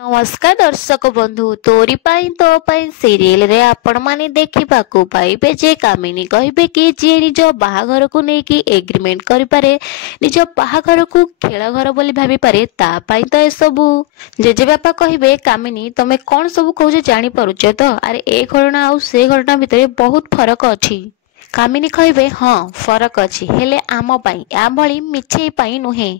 नमस्कार दर्शक बंधु तोरी पाई तो पाई सीरियल रे आपण माने देखिबाकू पाइबे जे कामिनी कहिबे कि जे निज बाहाघर को नेकी एग्रीमेंट करि पारे निज बाहाघर को खेल घर बोली भाबी पारे ता पाई तो ए सबु जेजे बापा कहिबे कामिनी तमे कोन सबु कहू जानि पारुछ तो अरे ए घटना आ से घटना भितरे बहुत फरक अछि। कामिनी कहिबे हां फरक अछि हेले आम पाई आ भली मिछेई पाई नुहे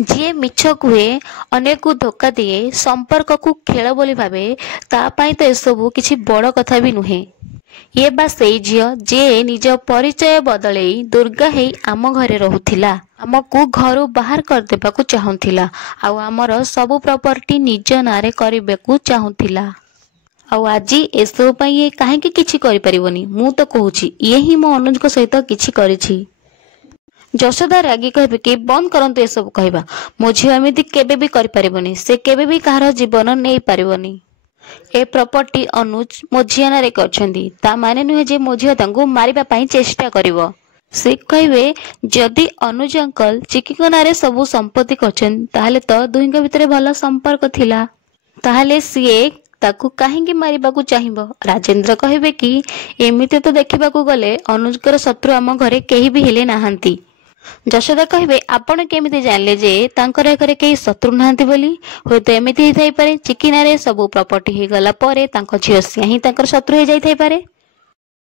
जी मिछ कुहे अनेक को धोखा दिए संपर्क को खेल बोली भावे ता पाई तो एसबू किछि बड़ कथा भी नुहे। ये बा सेई झियो जे निज परिचय बदलई दुर्गा हेई आम घरे रहुथिला आमको घरु बाहर कर देबाकू चाहुथिला आउ हमर सब प्रॉपर्टी निज नारे करबेकू चाहुथिला आउ आजी एसबू पाई ये काहे कि किछि करि परिबोनी मु तो कहूची ये ही मो अनुज को सहित किछि करिछि। जशोदा रागी कहबे कि बंद करंतु ए सब कहबा मो झियो एमिति केबे भी करि परिबोनी से केबे भी कहार जीवन नै परिबोनी ए प्रॉपर्टी अनुज मो झियो नारे करछंदी ता माने नुहे जे मो झियो तांगु मारिबा पई चेष्टा करिवो से कहबे जदि अनुज अंकल चिकी नारे सब संपत्ति करछन ताहाले तो दुहिंग भितरे भलो संपर्क थिला ताहाले सिए ताकू काहेंगी मारिबाकू चाहिबो। राजेंद्र कहबे कि एमिते तो देखिबाकू गले अनुजकर शत्रु आम घरे केही भी हेले नाहंती। जशोदा कहबे आपण केमिति जानले जे तांकर घरे केही शत्रु नाहंती बोली होय तो एमिति ही थाई पारे चिकिनारे सब प्रॉपर्टी हे गला परे तांको झियो सिया ही तांकर शत्रु हे जाई थाई पारे।